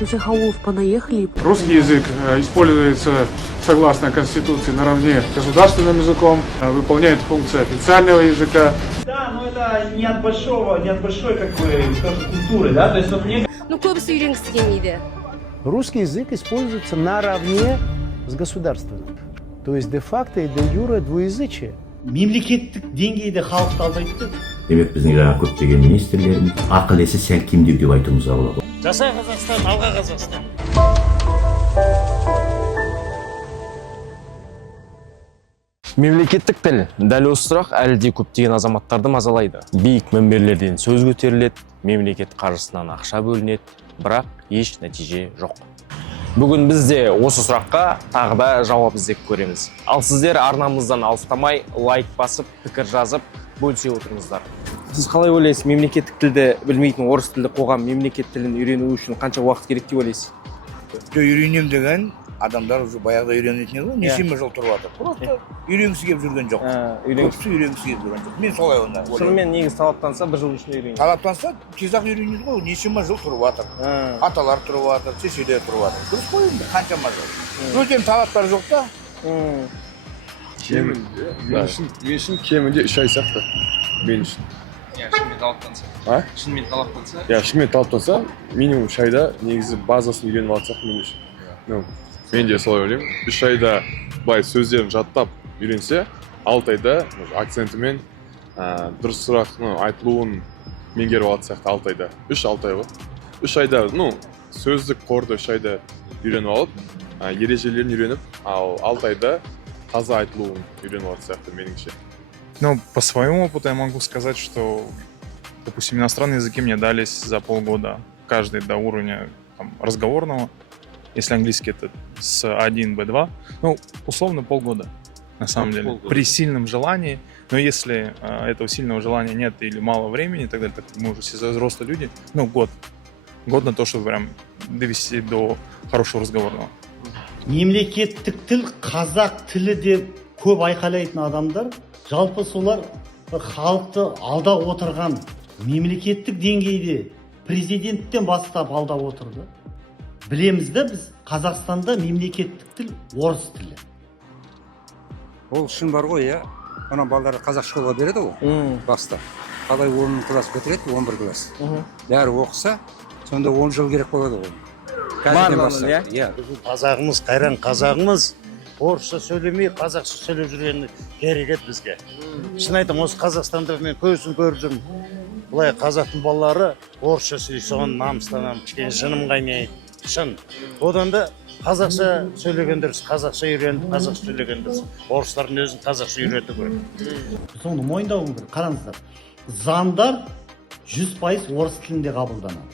Шишихаулов понаехали. Русский язык используется согласно Конституции наравне с государственным языком, выполняет функции официального языка. Да, но это не от большой как бы тоже культуры, да, то есть вот мне... Көбісі үйренгісі келмейді. Русский язык используется наравне с государственным. То есть де-факто и де-юре двуязычие. Мемлекеттік деңгейде халықты алдайды. Демек біздің жаңағы көптеген министрлеріміз ақыл есі сәл кемдеу деп айтуымызға болады. Жасай Қазақстан, алға Қазақстан. Мемлекеттік тіл дәл осы сұрақ әлі де көптеген азаматтарды мазалайды. Биік мінберлерден сөз көтеріледі, мемлекет қаржысынан ақша бөлінеді, бірақ еш нәтиже жоқ. Бүгін біз де осы сұраққа тағы да жауап іздеп көреміз. Ал сіздер арнамыздан алыстамай лайк басып, пікір жазып, бөлісе отырыңыздар. Сіз қалай ойлайсыз, мемлекеттік тілді білмейтін орыс тілді қоғам мемлекет тілін үйрену үшін қанша уақыт керек деп ойлайсыз? Үйренем деген адамдар уже баяғыда үйренетін еді ғой, нешеме жыл тұрып жатыр. Просто үйренгісі келіп жүрген жоқ. Көбісі үйренгісі келіп жүрген жоқ. Мен солай ойлаймын. Шынымен негізі талаптанса бір жыл ішінде үйренеді. Талаптанса тез-ақ үйренеді ғой, нешеме жыл тұрып жатыр. Аталар тұрып жатыр, шешелер тұрып жатыр. Дұрыс қой енді, қаншама жыл. Өздерінің талаптары жоқ та. Мен үшін кемінде 3 ай сияқты. Мен үшін. Шынымен талаптанса? Шынымен талаптанса, минимум 3 айда негізі базасын үйреніп алсақ мен үшін. Мен де солай ойлаймын. 3 айда былай сөздерін жаттап үйренсе, 6 айда акцентімен дұрыс сұрақ айтылуын меңгеріп алатын сияқты 6 айда. 3-6 ай ғой. 3 айда, сөздік қорды 3 айда үйреніп алып, ережелерін үйреніп, ал 6 айда таза айтылуын үйреніп алатын сияқты меніңше. По своему опыту я могу сказать, что, допустим, иностранные языки мне дались за полгода. Каждый до уровня разговорного. Если английский это с A1, B2, условно полгода, на самом деле. При сильном желании, но если этого сильного желания нет или мало времени, тогда так мы уже все взрослые люди, год. Год на то, чтобы прям довести до хорошего разговорного. Мемлекеттік тіл, қазақ тілі деп көп айқайлайтын адамдар, жалпы солар халықты алда отырған мемлекеттік деңгейде президенттен бастап алда отырды. Білеміз да біз Қазақстанда мемлекеттік тіл орыс тілі. Ол шын бар ғой, Ана балалары қазақ школға береді ғой, баста. Қалай 10 класс бітіреді, 11 класс. Бәрі оқыса, сонда 10 жыл керек болады ғой. Қазағымыз, қайран қазағымыз, орысша сөйлемей, қазақша сөйлеп жүргені керек еді бізге. Шын айтам, осы Қазақстанда мен көзін көріп жүрмін. Бұлай қазақтың балалары орысша сөйлейді, соған намыстанамын, кішкене жыным қайнайды. Шын. Одан да қазақша сөйлеген дұрыс, қазақша үйреніп, қазақша сөйлеген дұрыс. Орыстардың өзін қазақша үйрету керек. Соны мойындауым керек. Қараңыздар. Заңдар 100% орыс тілінде қабылданады.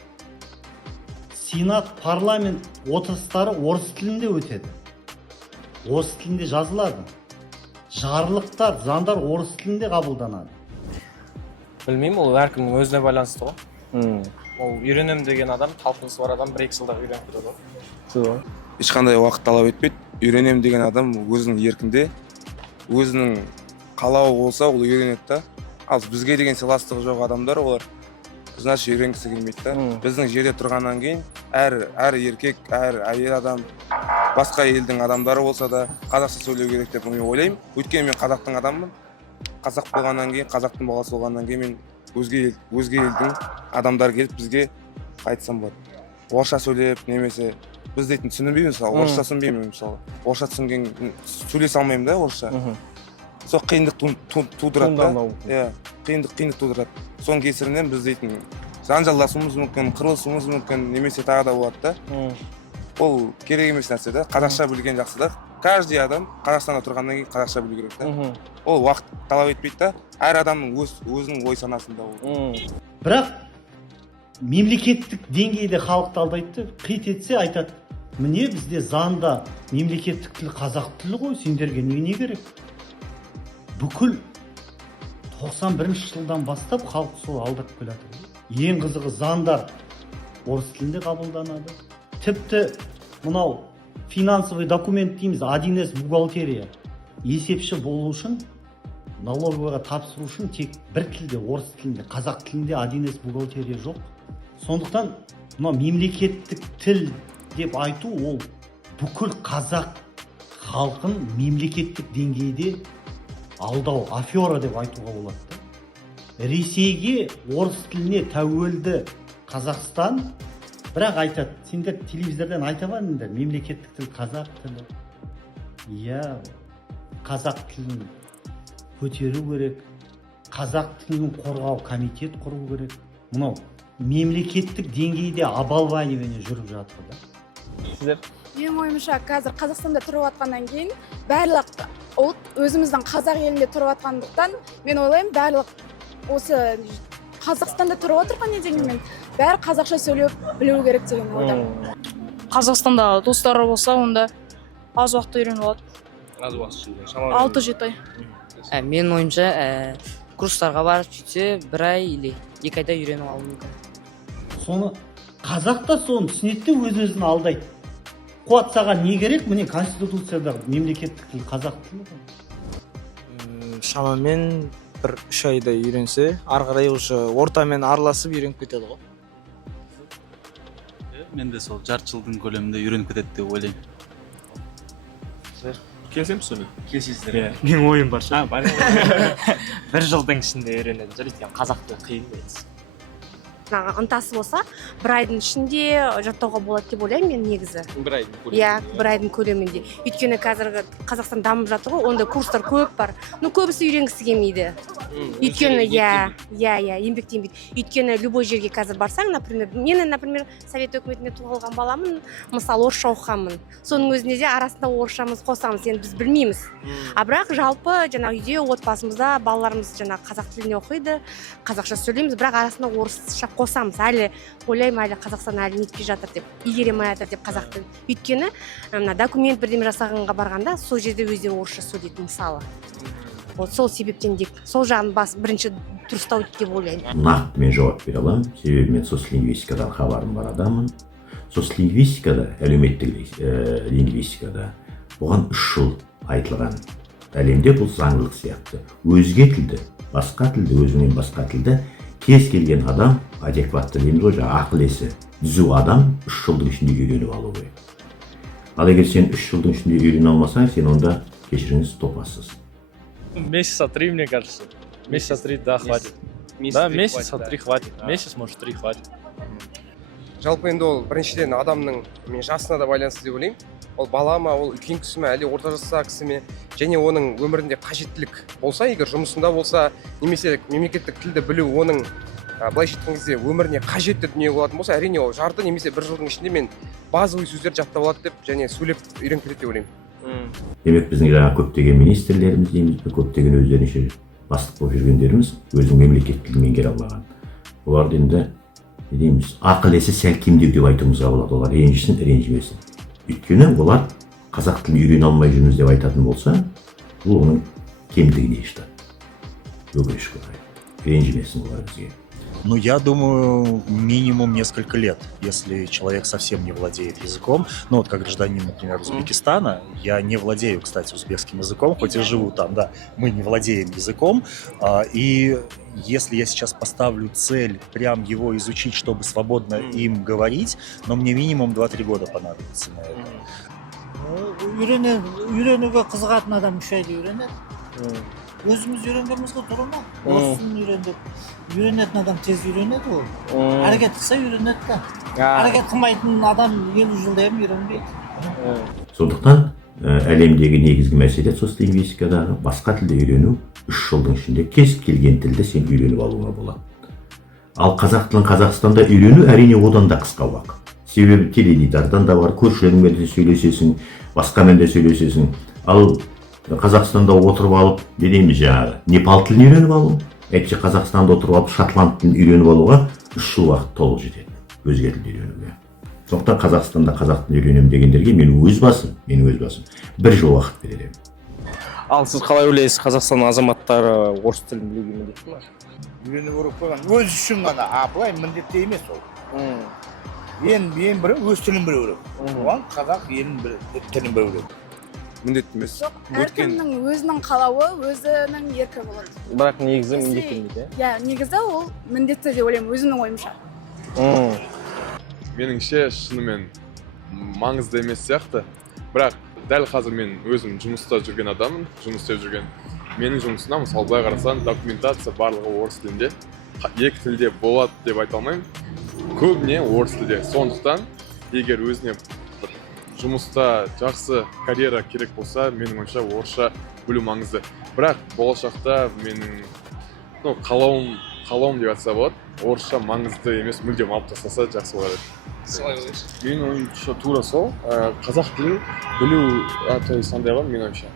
Сенат, парламент отырыстары орыс тілінде өтеді. Орыс тілінде жазылады. Жарлықтар, заңдар орыс тілінде қабылданады. Білмеймін, ол әркімнің өзіне байланысты ғой. Ол үйренем деген адам, талпынысы бар адам 1-2 жылда үйреніп кетеді ғой. Ешқандай уақыт талап етпейді. Үйренем деген адам өзінің еркінде, өзінің қалауы болса, ол үйренеді да. Ал бізге деген сыйластығы жоқ адамдар, олар значит үйренгісі келмейді да. Біздің жерде тұрғаннан кейін әр еркек, әр әйел адам, басқа елдің адамдары болса да қазақша сөйлеу керек деп мен ойлаймын. Өйткені мен қазақтың адаммын. Қазақ болғаннан кейін, қазақтың баласы болғаннан кейін мен өзге елдің адамдар келіп бізге айтсам болады. Орысша сөйлеп, немесе біз дейтін түсінбеймін мысалы, орысша түсінбеймін мысалы. Орысша түсінген сөйлесе алмаймын да орысша. Сол қиындық тудырады да. Қиындық тудырады. Соның кесірінен біз дейтін жанжалдасуымыз мүмкін, қырылысуымыз мүмкін, немесе тағы да болады да. Ол керек емес нәрсе да. Қазақша білген жақсы да. Каждый адам Қазақстанда тұрғаннан кейін қазақша білу керек та. Ол уақыт талап етпейді да. Әр адамның өзінің ой санасында ол. Бірақ мемлекеттік деңгейде халықты алдайды, қит етсе айтады. Міне бізде заңда мемлекеттік тіл қазақ тілі ғой, сендерге не керек? Бүкіл 91 жылдан бастап халық сол алдап келеді. Ең қызығы заңдар орыс тілінде қабылданады. Тіпті мынау финансовый документ дейміз, 1С бухгалтерия. Есепші болу үшін, налоговыйға тапсыру үшін тек бір тілде, орыс тілінде, қазақ тілінде 1С бухгалтерия жоқ. Сондықтан мына мемлекеттік тіл деп айту ол бүкіл қазақ халқын мемлекеттік деңгейде алдау, афера деп айтуға болады. Ресейге орыс тіліне тәуелді Қазақстан, бірақ айтады, сендер телевизордан айта барыңдар, мемлекеттік тіл қазақ тілі. Иә, қазақ тілін көтеру керек, қазақ тілін қорғау комитет құру керек. Мынау мемлекеттік деңгейде обалванивание жүріп жатыр да. Сіздер? Менің ойымша, қазір Қазақстанда тұрып жатқаннан кейін барлық ұлт өзіміздің қазақ елінде тұрып жатқандықтан, мен ойлаймын, барлық осы Қазақстанда тұрып отырған дегенмен бәрі қазақша сөйлеп білу керек деген ойдамын. Қазақстанда достары болса, онда аз уақытта үйреніп алады. Аз уақыт ішінде, шамамен 6-7 ай. Менің ойымша, курстарға барып сөйтсе, 1 ай или 2 айда үйреніп алуы мүмкін. Соны қазақ та соны түсінеді де өз-өзін алдайды. Қуат саған не керек? Міне Конституцияда мемлекеттік тіл қазақ тілі. Шамамен 1-3 айда үйренсе, ары қарай уже ортамен араласып үйреніп кетеді ғой. Мен де сол жарты жылдың көлемінде үйреніп кетеді деп ойлаймын. Келісеміз соны? Келісесіздер. Менің ойым бар. Бір жылдың ішінде үйренеді. Өйткені қазақты қиын емес. Ынтасы болса, 1 айдың ішінде жаттауға болады деп ойлаймын мен негізі. 1 айдың көлемінде. Иә, 1 айдың көлемінде. Өйткені қазіргі Қазақстан дамып жатыр ғой, онда курстар көп бар. Көбісі үйренгісі келмейді. Өйткені еңбектенбейді. Өйткені любой жерге қазір барсаң, например, Совет өкіметінде туылған баламын, мысалы орысша оқығанмын. Соның өзінде де арасында орысшамыз қосамыз, енді біз білмейміз. Бірақ жалпы жаңағы үйде отбасымызда балаларымыз жаңағы қазақ тілінде оқиды, қазақша сөйлейміз, бірақ арасында орысша қосамыз. Әлі ойлаймын, әлі Қазақстан әлі нетпей жатыр деп, игеремей жатыр деп қазақ тілін. Өйткені документ бірдеме жасағанға барғанда сол жерде өздері орысша сөйлейді мысалы. Сол себептен де сол жағын бірінші дұрыстау деп ойлаймын. Нақты мен жауап бере аламын, себебі мен соцлингвистикадан хабарым бар адаммын. Соцлингвистикада, әлеуметтік лингвистикада бұған 3 жыл айтылған. Әлемде бұл заңдылық сияқты. Өзге тілді, басқа тілді, өзіңнен басқа тілді кез келген адам адекватты дейміз ғой, ақыл есі түзу адам 3 жылдың ішінде үйреніп алу керек. Ал егер сен 3 жылдың ішінде үйрене алмасаң, сен онда кешіріңіз топассыз. Месяца 3, мне кажется. Месяца 3, да, хватит. Да, месяца 3 хватит. Месяц, может, 3 хватит. Жалпы енді ол біріншіден адамның жасына да байланысты деп ойлаймын. Ол бала ма, ол үлкен кісі ме, әлде орта жастағы кісі ме, және оның өмірінде қажеттілік болса, егер жұмысында болса, немесе мемлекеттік тілді білу оның былайша айтқан кезде өміріне қажетті дүние болатын болса, әрине ол жарты немесе 1 жылдың ішінде мен базовый сөздерді жаттап алады деп және сөйлеп үйреніп кетеді деп ойлаймын. Демек біздің жаңа көптеген министрлеріміз дейміз, көптеген өздерінше бастық болып жүргендеріміз өзінің мемлекеттік тілін меңгере алмаған. Оларды енді не дейміз, ақыл есі сәл кемдеу деп айтуымызға болады. Олар ренжісін, ренжімесін. Өйткені олар қазақ тілін үйрене алмай жүрміз деп айтатын болса, бұл оның кемдігіне ішті. Өкінішке орай. Ренжімесін олар бізге. Ну, я думаю, минимум несколько лет, если человек совсем не владеет языком. Ну, вот как гражданин, например, Узбекистана, я не владею, кстати, узбекским языком, хоть и живу там, да, мы не владеем языком. И если я сейчас поставлю цель прям его изучить, чтобы свободно им говорить, но мне минимум 2-3 года понадобится на это. Үйренуге қызығатын адам 3 айда үйренеді. Өзіміз үйренгеніміз ғой, дұры ма? Орысын үйрендік. Үйренетін адам тез үйренеді ол. Әрекет қылса үйренеді да. Әрекет қылмайтын адам 50 жылда үйренбейді. Сондықтан әлемдегі негізгі мәселе соцлингвистикадағы басқа тілді үйрену 3 жылдың ішінде кез келген тілді сен үйреніп алуға болады. Ал қазақ тілін Қазақстанда үйрену әрине одан да қысқа уақыт. Себебі теледидардан да бар, көршілеріңмен де сөйлесесің, басқамен де сөйлесесің. Ал Қазақстанда отырып алып, не дейміз жаңағы, Непал тілін үйреніп алу, әйтпесе Қазақстанда отырып алып шотланд тілін үйреніп алуға 3 жыл уақыт толық жетеді, өзге тілді үйренуге. Сондықтан Қазақстанда қазақ тілін үйренемін дегендерге менің өз басым 1 жыл уақыт беремін. Ал сіз қалай ойлайсыз, Қазақстан азаматтары орыс тілін білуге міндетті ме? Үйреніп орып қойған, өз үшін ғана, былай міндетті емес ол. Ең бірі өз тілін білу керек. Оған қазақ елінің тілін білу керек. Міндетті емес. Әркімнің өзінің қалауы, өзінің еркі болады. Бірақ негізі міндетті емес, иә, негізі ол міндетті деп ойлаймын, өзімнің ойымша. меніңше шынымен маңызды емес сияқты. Бірақ дәл қазір мен өзім жұмыста жүрген адаммын, жұмыс істеп жүрген. Менің жұмысына мысалы былай қарасаң, документация барлығы орыс тілінде. Екі тілде болады деп айта алмаймын. Көбіне орыс тілде. Сондықтан, егер өзіне жұмыста жақсы карьера керек болса, менің ойымша орысша білу маңызды. Бірақ болашақта менің қалауым деп айтса болады, орысша маңызды емес, мүлдем алып тастаса жақсы болады. Менің ойымша тура сол, қазақ тілін білу, то есть сондай ғой менің ойымша.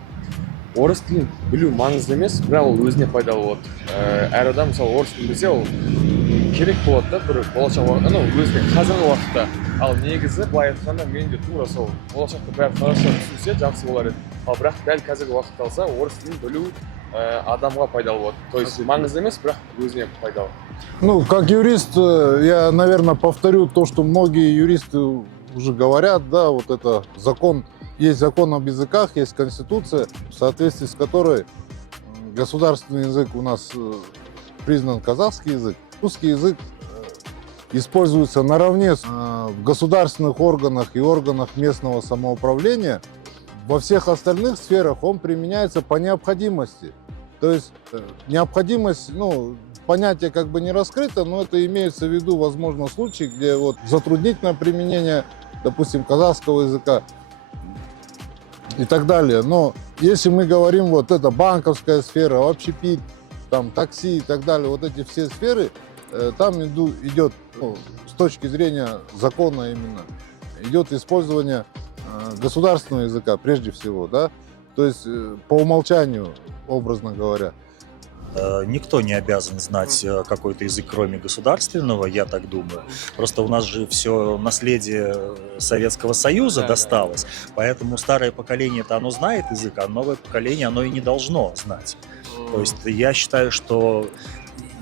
Орыс тілін білу маңызды емес, бірақ ол өзіне пайдалы болады. Әр адам мысалы орыс тілін білсе, ол керек болады да бір болашақ уақытта, өзіне қазіргі уақытта. Ал негізі былай айтқанда мен де тура сол. Болашақта бәрі қазақша түсінсе жақсы болар еді. Ал бірақ дәл қазіргі уақытта алса, орыс тілін білу адамға пайдалы болады. То есть маңызды емес, бірақ өзіне пайдалы. Ну, как юрист, я, наверное, повторю то, что многие юристы уже говорят, да, вот это закон, есть закон об языках, есть конституция, в соответствии с которой государственный язык у нас признан казахский язык. Русский язык используется наравне в государственных органах и органах местного самоуправления. Во всех остальных сферах он применяется по необходимости. То есть необходимость, понятие как бы не раскрыто, но это имеется в виду, возможно, случаи, где вот затруднительное применение, допустим, казахского языка и так далее. Но если мы говорим, вот это банковская сфера, общепит, там, такси и так далее, вот эти все сферы, там идет, с точки зрения закона именно, идет использование государственного языка прежде всего, да, то есть по умолчанию, образно говоря. Никто не обязан знать какой-то язык, кроме государственного, я так думаю. Просто у нас же все наследие Советского Союза досталось, поэтому старое поколение-то оно знает язык, а новое поколение оно и не должно знать. То есть я считаю, что,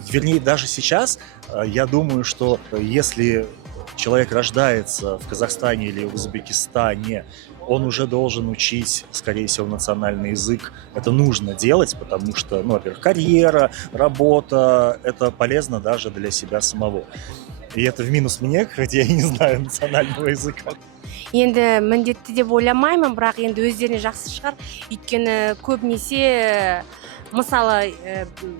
вернее, даже сейчас, я думаю, что если человек рождается в Казахстане или в Узбекистане, он уже должен учить, скорее всего, национальный язык. Это нужно делать, потому что, во-первых, карьера, работа, это полезно даже для себя самого. И это в минус мне, хотя я не знаю национального языка. Енді міндетті деп ойламаймын, бірақ енді өздеріне жақсы шығар. Өйткені көбінесе, мысалы,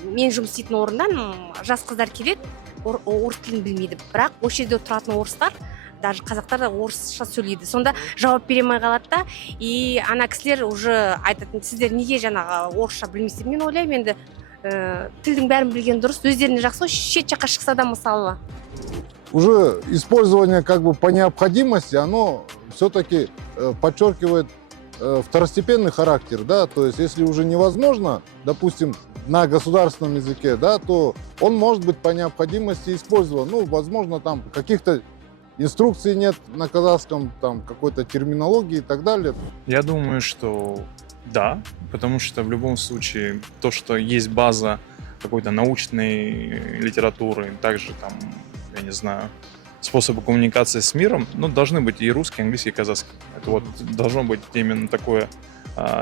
мен жұмыс істейтін орындан жас қыздар келеді, орыс тілін білмейді. Бірақ осы жерде тұратын орыстар, даже қазақтар да орысша сөйлейді. Сонда жауап бере алмай қалады да, и ана кісілер уже айтатын, сіздер неге жаңағы орысша білмейсіздер? Мен ойлаймын, енді тілдің бәрін білген дұрыс, өздеріне жақсы, шет жаққа шықса да мысалы. Уже использование как бы по необходимости, оно все-таки подчеркивает второстепенный характер, да, то есть если уже невозможно, допустим, на государственном языке, да, то он может быть по необходимости использован. Возможно, там каких-то инструкций нет на казахском, там какой-то терминологии и так далее. Я думаю, что да, потому что в любом случае то, что есть база какой-то научной литературы, также там, я не знаю, способы коммуникации с миром, должны быть и русский, и английский, и казахский. Это вот должно быть именно такое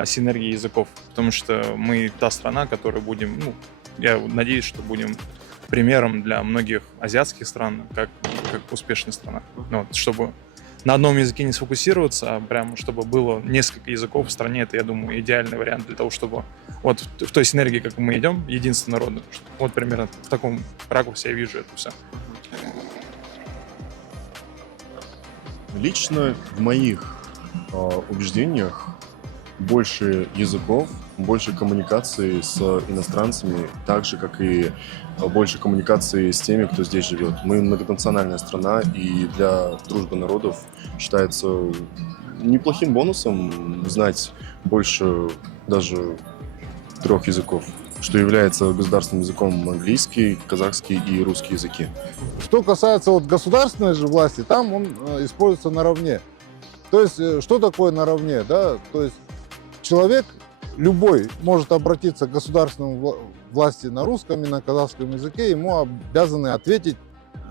синергия языков, потому что мы та страна, которая будем, я надеюсь, что будем примером для многих азиатских стран, как успешная страна. Чтобы на одном языке не сфокусироваться, а прям чтобы было несколько языков в стране, это, я думаю, идеальный вариант для того, чтобы вот в той синергии, как мы идем, единство народа. Вот примерно в таком ракурсе я вижу это все. Лично в моих убеждениях больше языков, больше коммуникации с иностранцами, так же, как и больше коммуникации с теми, кто здесь живет. Мы многонациональная страна, и для дружбы народов считается неплохим бонусом знать больше даже 3 языков, что является государственным языком английский, казахский и русский языки. Что касается государственной же власти, там он используется наравне. То есть, что такое наравне, да? То есть, человек любой может обратиться к государственной власти на русском и на казахском языке, ему обязаны ответить,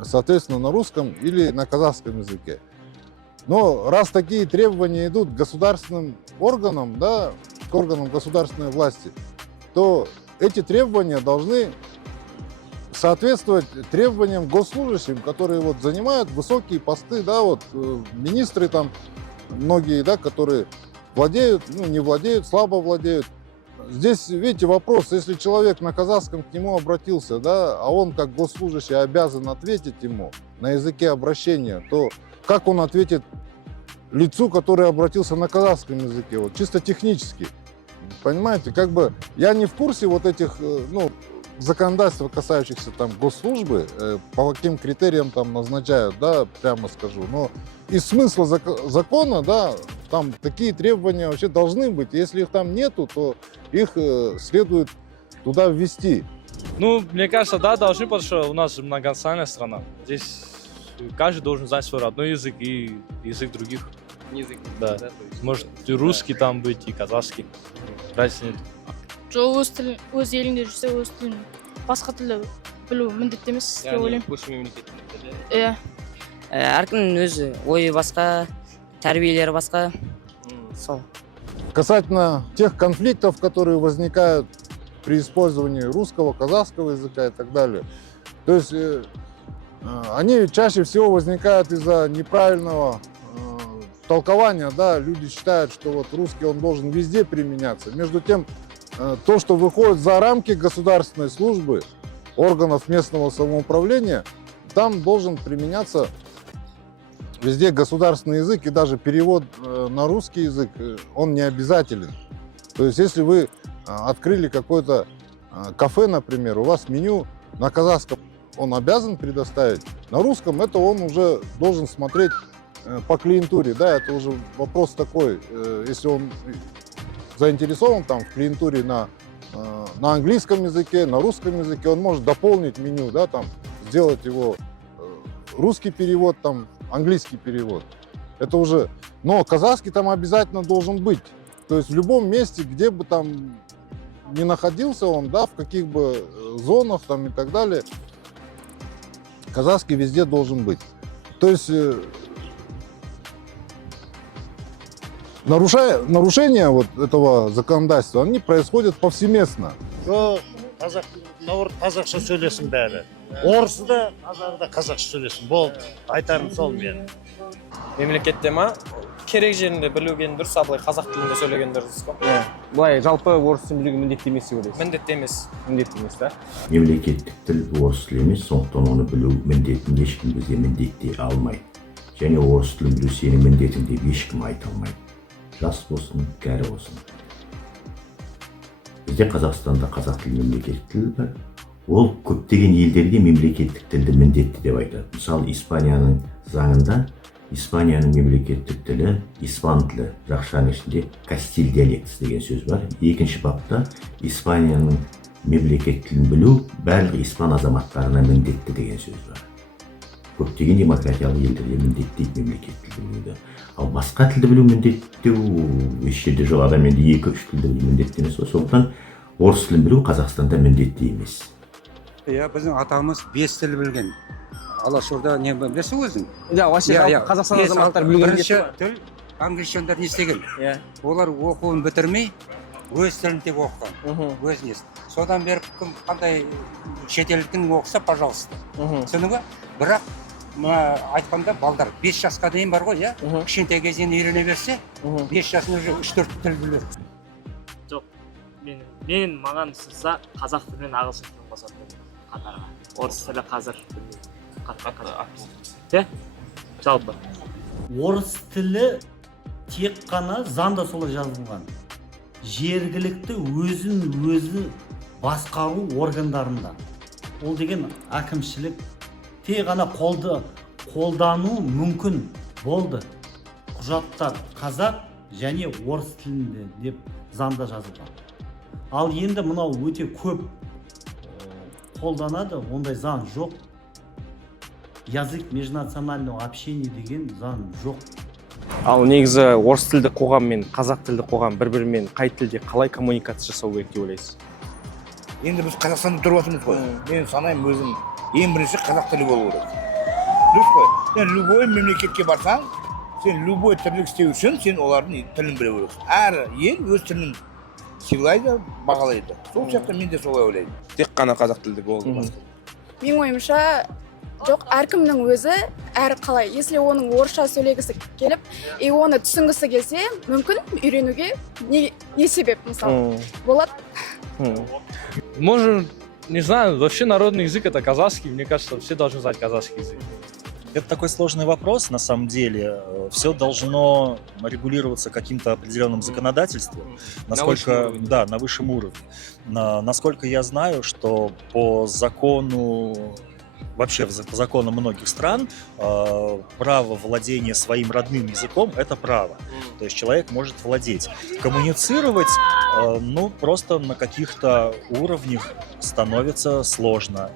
соответственно, на русском или на казахском языке. Но раз такие требования идут к государственным органам, да, к органам государственной власти, то эти требования должны соответствовать требованиям госслужащим, которые вот занимают высокие посты, да, вот министры там многие, да, которые владеют, ну не владеют, слабо владеют. Здесь, видите, вопрос, если человек на казахском к нему обратился, да, а он как госслужащий обязан ответить ему на языке обращения, то как он ответит лицу, который обратился на казахском языке, вот чисто технически, понимаете, как бы я не в курсе вот этих, ну, законодательства, касающихся там госслужбы, по каким критериям там назначают, да, прямо скажу, но из смысла закона, да, там такие требования вообще должны быть, если их там нету, то их следует туда ввести. Ну, мне кажется, да, должны, потому что у нас многонациональная страна. Здесь каждый должен знать свой родной язык и язык других. Язык. Да. Может и русский там быть, и казахский. Разницы нет. жоқ өз тілін өз еліңде жүрсе өз тілін басқа тілді білу міндетті емес деп ойлаймын. көрші мемлекеттің тілі. Иә. Әркімнің өзі ойы басқа, тәрбиелері басқа. Сол. Касательно тех конфликтов, которые возникают при использовании русского, казахского языка и так далее, то есть они чаще всего возникают из-за неправильного толкования, да, люди считают, что вот русский он должен везде применяться. Между тем, то, что выходит за рамки государственной службы, органов местного самоуправления, там должен применяться везде государственный язык, и даже перевод на русский язык, он не обязателен. То есть, если вы открыли какое-то кафе, например, у вас меню на казахском он обязан предоставить, на русском это он уже должен смотреть по клиентуре, да, это уже вопрос такой, если он заинтересован там в клиентуре на английском языке, на русском языке, он может дополнить меню, да, там, сделать его русский перевод, там, английский перевод. Это уже, но казахский там обязательно должен быть. То есть в любом месте, где бы там ни находился он, да, в каких бы зонах там и так далее, казахский везде должен быть. То есть нарушения вот этого законодательства, они происходят повсеместно. Қазақша сөйлесін бәрі. Орысы да, қазағы да қазақша сөйлесін. Болды, айтарым сол мен. Мемлекетте ма керек жерінде білуген дұрыс, былай қазақ тілінде сөйлеген дұрыс па? Былай жалпы орыс тілін білуге міндетті емес деп ойлайсыз? Міндетті емес. Міндетті емес, да? Мемлекеттік тіл орыс тілі емес, сондықтан оны білу міндетін ешкім бізге міндеттей алмайды. Және орыс тілін білу сенің міндетің деп ешкім айта алмайды. Жас болсын, кәрі болсын. Бізде Қазақстанда қазақ тілі мемлекеттік тіл бар. Ол көптеген елдерде мемлекеттік тілді міндетті деп айтады. Мысалы, Испанияның заңында Испанияның мемлекеттік тілі испан тілі, жақшаның ішінде Кастиль диалектісі деген сөз бар. Екінші бапта Испанияның мемлекеттік тілін білу барлық испан азаматтарына міндетті деген сөз бар. Көптеген демократиялық елдерде міндеттейді мемлекеттік тілді білуді. Ал басқа тілді білу міндеттеу еш жерде жоқ. Адам енді 2-3 тілді білу міндетті емес. Сондықтан орыс тілін білу Қазақстанда міндетті емес. Иә, біздің атамыз 5 тіл білген. Алашорда не білесің өзің? Иә, вообще Қазақстан азаматтар білген бірінші тіл англичандар не істеген? Олар оқуын бітірмей өз тілін тек оқыған. Өз несі. Содан бері кім қандай шетелдіктің оқыса, пожалуйста. Түсіндің бе? Бірақ айтқанда балдар 5 жасқа дейін бар ғой, иә? Кішкентай кезінен үйрене берсе, 5 жасында уже 3-4 тіл біледі. Жоқ, мен маған сызса қазақ тілі мен ағылшын тілін қосады қатарға. Орыс тілі қазір білмеймін. Жалпы. Орыс тілі тек қана заңда солай жазылған. Жергілікті өзін-өзі басқару органдарында. Ол деген әкімшілік тек қана қолдану мүмкін болды. Құжаттар қазақ және орыс тілінде деп заңда жазылған. Ал енді мынау өте көп қолданады, ондай заң жоқ. Язык межнационального общения деген заң жоқ. Ал негізі орыс тілді қоғам мен қазақ тілді қоғам бір-бірімен қай тілде қалай коммуникация жасау керек деп ойлайсыз? Енді біз Қазақстанда тұрып отырмыз ғой. Мен санаймын өзім ең бірінші қазақ тілі болу керек. Дұрыс қой. Сен любой мемлекетке барсаң, сен любой тірлік істеу үшін сен олардың тілін білу керексің. Әр ел өз тілін сыйлайды, бағалайды. Сол сияқты мен де солай ойлаймын. Тек қана қазақ тілді болды. менің ойымша жоқ, әркімнің өзі әр қалай. Если оның орысша сөйлегісі келіп, оны түсінгісі келсе, мүмкін үйренуге не себеп, мысалы. Болады. Может, не знаю, вообще народный язык это казахский. Мне кажется, все должны знать казахский язык. Это такой сложный вопрос, на самом деле. Все должно регулироваться каким-то определенным законодательством. Насколько, да, на высшем уровне. Насколько я знаю, что по закону, вообще по законам многих стран, право владения своим родным языком – это право. То есть человек может владеть. Коммуницировать, ну, просто на каких-то уровнях становится сложно.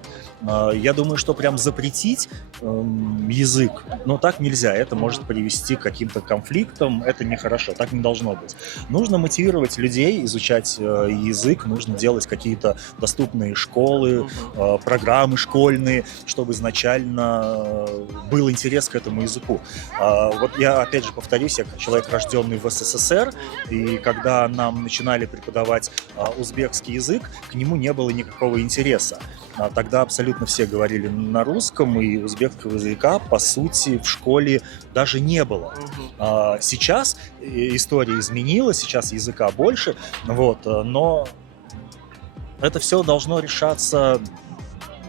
Я думаю, что прям запретить язык, но так нельзя. Это может привести к каким-то конфликтам, это нехорошо, так не должно быть. Нужно мотивировать людей изучать язык, нужно делать какие-то доступные школы, программы школьные, чтобы изначально был интерес к этому языку. Вот я опять же повторюсь, я как человек, рожденный в СССР, и когда нам начинали преподавать узбекский язык, к нему не было никакого интереса. Тогда абсолютно все говорили на русском, и узбекского языка, по сути, в школе даже не было. Сейчас история изменилась, сейчас языка больше, вот, но это все должно решаться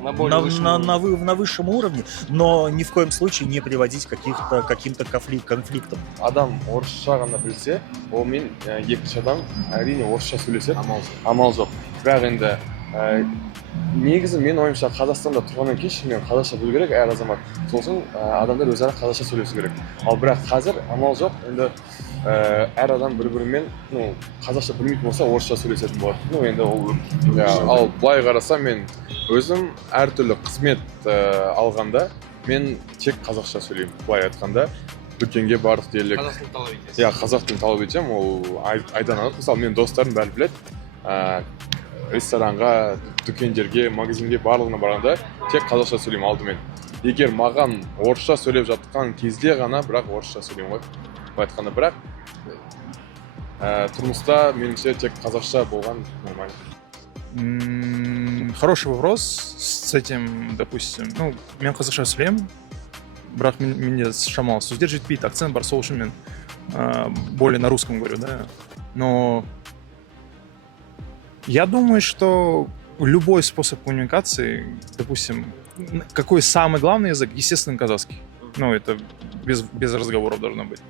на высшем уровне, но ни в коем случае не приводить к каким-то конфликтам. Адам орысша ғана білсе, ол мен екінші адам әрине орысша сөйлеседі, амал жоқ. Бірақ енді негізі мен ойымша Қазақстанда тұрғаннан кейін шынымен қазақша білу керек әр азамат. Сосын адамдар өзара қазақша сөйлесу керек. Ал бірақ қазір амал жоқ, енді әр адам бір-бірімен қазақша білмейтін болса орысша сөйлесетін болады. Енді ол ал былай қарасам мен өзім әртүрлі қызмет алғанда мен тек қазақша сөйлеймін. Былай айтқанда дүкенге бардық делік. Қазақ тілін талап етсем, ол айдан анық. Мысалы мен достарым бәрі біледі. Ресторанға, дүкендерге, магазинге барлығына барғанда тек қазақша сөйлеймін алдымен. Егер маған орысша сөйлеп жатқан кезде ғана бірақ орысша сөйлеймін ғой. Айтқанда бірақ тұрмыста меніңше тек қазақша болған нормально. Хороший вопрос с этим, допустим, мен қазақша сөйлеймін, бірақ менде шамалы сөздер жетпейді, акцент бар, сол үшін мен более на русском говорю, да. Но я думаю, что любой способ коммуникации, допустим, какой самый главный язык, естественно, казахский. Это без разговоров должно быть.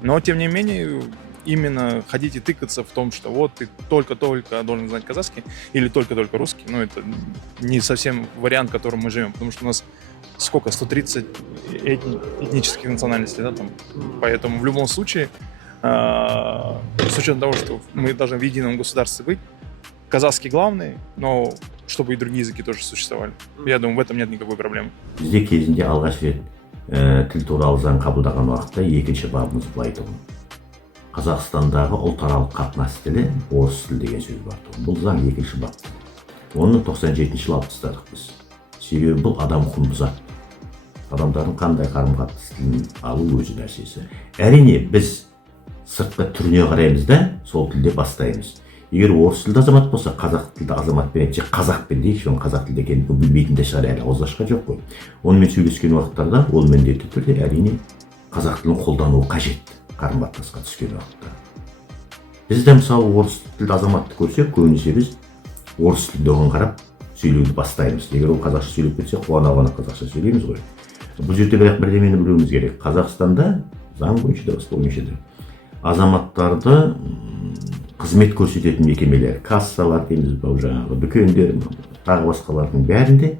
Но, тем не менее, именно ходить и тыкаться в том, что вот ты только-только должен знать казахский или только-только русский, это не совсем вариант, в котором мы живем, потому что у нас сколько, 130 этнических национальностей, да, там. Поэтому в любом случае, с учетом того, что мы должны в едином государстве быть, казахский главный, но чтобы и другие языки тоже существовали. Я думаю, в этом нет никакой проблемы. Бізде кезінде алғаш рет тіл туралы заң қабылдаған уақытта екінші бабымыз былай тұғын. Қазақстандағы ұлтаралық қатынас тілі орыс тілі деген сөз бар тұғын. Бұл заң екінші бап. Оны 97 жылы алып тастадық біз. Себебі бұл адам құн бұзады. Адамдардың қандай қарым-қатынас тілін алу өзі нәрсесі. Әрине біз сыртқы түріне қараймыз да, сол тілде бастаймыз. Егер орыс тілді азамат болса, қазақ тілді азамат пен қазақпен дейікші, оның қазақ тілді екенін білмейтін де шығар, әлі ауызашқа жоқ қой. Онымен сөйлескен уақыттарда ол міндетті түрде әрине қазақ тілін қолдануы қажет қарым-қатынасқа түскен уақытта. Біз де мысалы орыс тілді азаматты көрсек, көбінесе біз орыс тілінде оған қарап сөйлеуді бастаймыз. Егер ол қазақша сөйлеп кетсе, қуана-қуана қазақша сөйлейміз ғой. Бұл жерде бірақ бірдемені білуіміз керек. Қазақстанда заң бойынша да басқа бойынша да азаматтарды қызмет көрсететін мекемелер, кассалар дейміз бе, жаңағы дүкендер, тағы басқалардың бәрінде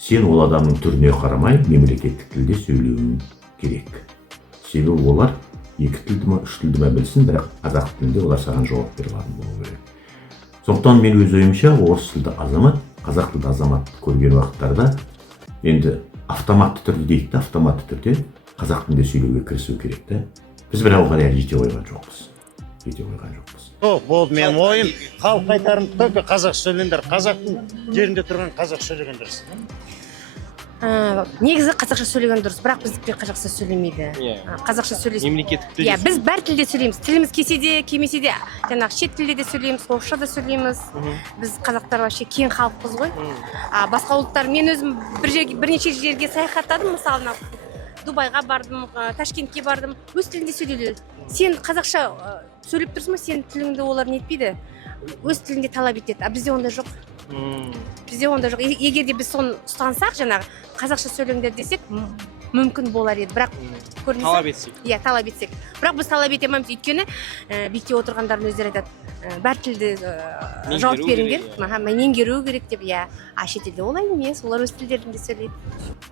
сен ол адамның түріне қарамай мемлекеттік тілде сөйлеуің керек. Себебі олар екі тілді ме, үш тілді ме білсін, бірақ қазақ тілінде олар саған жауап бере алатын болу керек. Сондықтан мен өз ойымша орыс тілді азамат, қазақ тілді азаматты көрген уақыттарда енді автоматты түрде дейді, автоматты түрде қазақ тілінде сөйлеуге кірісу керек та. Біз бірақ оған әлі жете қойған жоқпыз. Болды, менің ойым, халық айтарын только қазақ сөйлеңдер, қазақтың жерінде тұрған қазақ сөйлегендер. негізі қазақша сөйлеген дұрыс, бірақ біздікпен қазақша сөйлемейді. Қазақша сөйлейді. Мемлекеттік тіл. Иә, біз бәр тілде сөйлейміз. Тіліміз келсе де, келмесе де, жаңағы шет тілде де сөйлейміз, орысша да сөйлейміз. Біз қазақтар вообще кең халықпыз ғой. Басқа ұлттар, мен өзім бірнеше жерге саяхаттадым, мысалы, Дубайға бардым, Ташкентке бардым, өз тілінде сөйледі. Сен қазақша сөйлеп тұрсың ба, сен тіліңді олар нетпейді, өз тілінде талап етеді. А бізде ондай жоқ. Бізде ондай жоқ. Егер де біз соны ұстансақ, жаңағы қазақша сөйлеңдер десек, мүмкін болар еді. Бірақ көрінсе, талап етсек. Иә, талап етсек. Бірақ біз талап ете алмаймыз, өйткені биікте отырғандардың өздері айтады, бәр тілді жауап беріңдер, меңгеру керек деп. Иә, а шетелде олай емес, олар өз тілдерінде сөйлейді.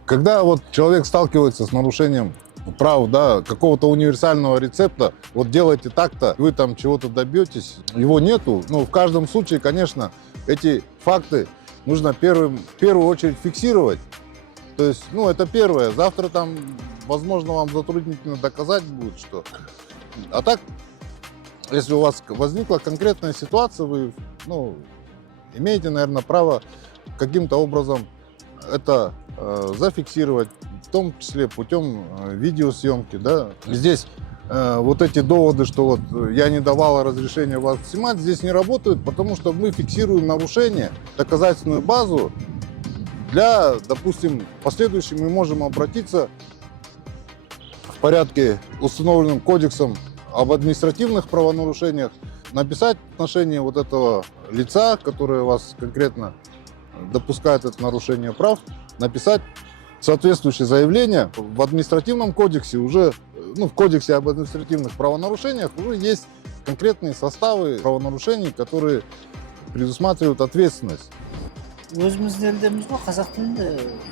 Когда вот человек сталкивается с нарушением прав, да, какого-то универсального рецепта, вот делайте так-то, вы там чего-то добьетесь, его нету. Ну, в каждом случае, конечно, эти факты нужно в первую очередь фиксировать. То есть, ну, это первое. Завтра там, возможно, вам затруднительно доказать будет, что... А так, если у вас возникла конкретная ситуация, вы, ну, имеете, наверное, право каким-то образом это зафиксировать, в том числе путем видеосъемки, да. Здесь вот эти доводы, что вот я не давала разрешения вас снимать, здесь не работают, потому что мы фиксируем нарушение, доказательную базу. Для, допустим, в последующем мы можем обратиться в порядке, установленным кодексом об административных правонарушениях, написать в отношении вот этого лица, которое вас конкретно допускает это нарушение прав, написать соответствующее заявление. В административном кодексе уже, ну, в кодексе об административных правонарушениях уже есть конкретные составы правонарушений, которые предусматривают ответственность. Өзіміздің елдеріміз ғой, қазақ тілінде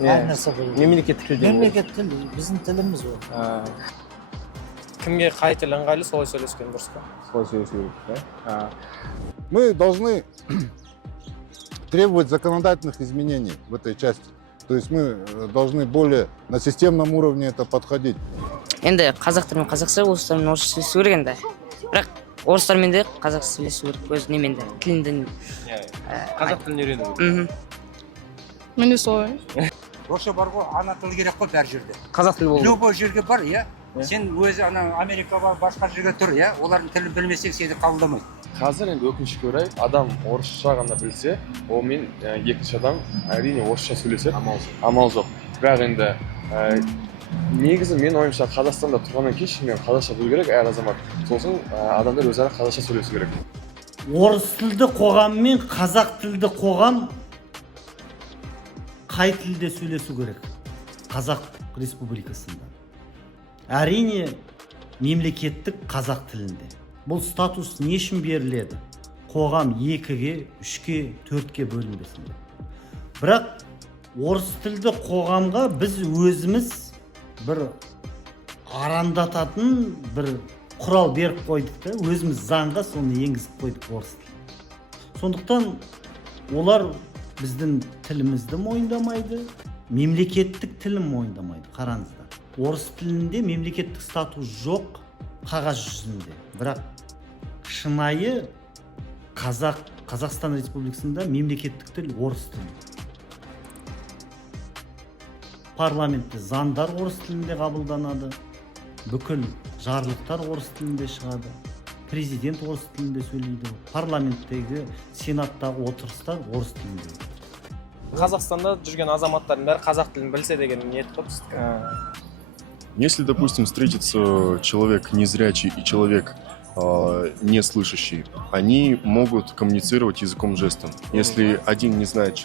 әр нәрсе болу. Мемлекеттік тілде. Мемлекеттік тіл, біздің тіліміз ғой. Кімге қай тіл ыңғайлы, солай сөйлескен дұрыс па? Солай сөйлесу керек, да? Мы должны требовать законодательных изменений в этой части. То есть мы должны более на системном уровне это подходить. Енді қазақтармен қазақша, орыстармен орысша сөйлесу керек енді. Бірақ орыстармен де қазақша сөйлесу керек, өз немен де, тілінде. Қазақ тілін үйрену. Мен де солай. Орысша бар ғой, ана тіл керек қой бәр жерде. Қазақ тілі болу. Любой жерге бар, иә. Сен өзі ана Америка бар, басқа жерге тұр, иә. Олардың тілін білмесең сені қабылдамайды. Қазір енді өкінішке орай адам орысша ғана білсе, онымен екінші адам әрине орысша сөйлеседі, амал жоқ. Бірақ енді негізі мен ойымша Қазақстанда тұрғаннан кейін мен қазақша білу керек, әр азамат. Сосын адамдар өзара қазақша сөйлесу керек. Орыс тілді қоғам мен қазақ тілді қоғам қай тілде сөйлесу керек? Қазақ Республикасында. Әрине мемлекеттік қазақ тілінде. Бұл статус не үшін беріледі? Қоғам 2-ге, 3-ге, 4-ге бөлінбесін деп. Бірақ орыс тілді қоғамға біз өзіміз бір арандататын бір құрал беріп қойдық та, өзіміз заңға соны енгізіп қойдық орыс тілін. Сондықтан олар біздің тілімізді мойындамайды, мемлекеттік тілін мойындамайды. Қараңыздар. Орыс тілінде мемлекеттік статус жоқ қағаз жүзінде. Бірақ шынайы Қазақстан Республикасында мемлекеттік тіл орыс тілі. Парламентте заңдар орыс тілінде қабылданады, бүкіл жарлықтар орыс тілінде шығады, президент орыс тілінде сөйлейді, парламенттегі, сенаттағы отырыстар орыс тілінде. Қазақстанда жүрген азаматтардың бәрі қазақ тілін білсе деген ниет қой біздікі. Если, допустим, встретится человек незрячий и человек неслышащий, они могут коммуницировать языком жестом. Если один не знает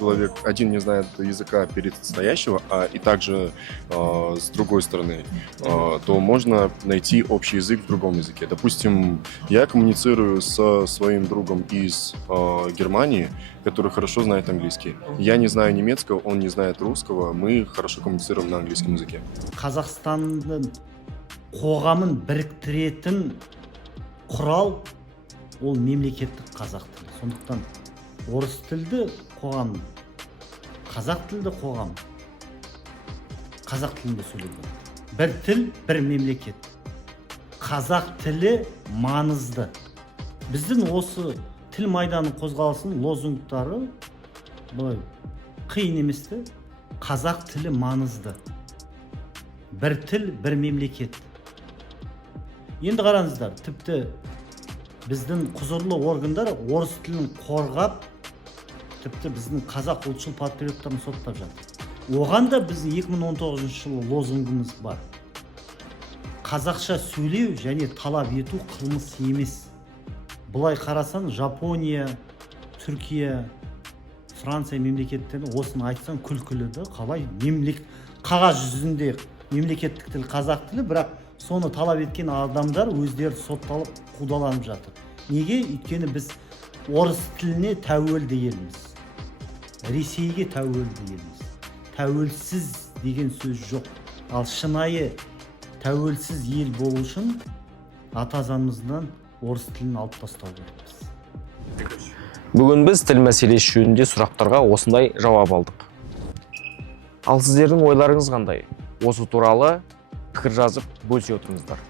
языка перед стоящего, и также с другой стороны, то можно найти общий язык в другом языке. Допустим, я коммуницирую со своим другом из Германии, который хорошо знает английский. Я не знаю немецкого, он не знает русского, мы хорошо коммуницируем на английском языке. Қазақстанның қоғамын біріктіретін құрал ол мемлекеттік қазақ тілі. Сондықтан орыс тілді қоғам, қазақ тілді қоғам қазақ тілінде сөйлейді. Бір тіл, бір мемлекет. Қазақ тілі маңызды. Біздің осы тіл майданы қозғалысының лозунгтары былай қиын еместі. қазақ тілі маңызды. Бір тіл, бір мемлекет. Енді қараңыздар, тіпті біздің құзырлы органдар орыс тілін қорғап, тіпті біздің қазақ ұлтшыл патриоттарын соттап жатыр. Оған да біздің 2019 жылы лозунгымыз бар. Қазақша сөйлеу және талап ету қылмыс емес. Бұлай қарасан, Жапония, Түркия, Франция мемлекеттеріне осыны айтсан күлкілі да, қалай қағаз жүзінде мемлекеттік тіл қазақ тілі, бірақ соны талап еткен адамдар өздері сотталып қудаланып жатыр. Неге? Өйткені біз орыс тіліне тәуелді елміз. Ресейге тәуелді елміз. Тәуелсіз деген сөз жоқ. Ал шынайы тәуелсіз ел болу үшін ата заңымыздан орыс тілін алып тастау керекпіз. Бүгін біз тіл мәселесі жөнінде сұрақтарға осындай жауап алдық. Ал сіздердің ойларыңыз қандай? Осы туралы пікір жазып бөлісе отырыңыздар.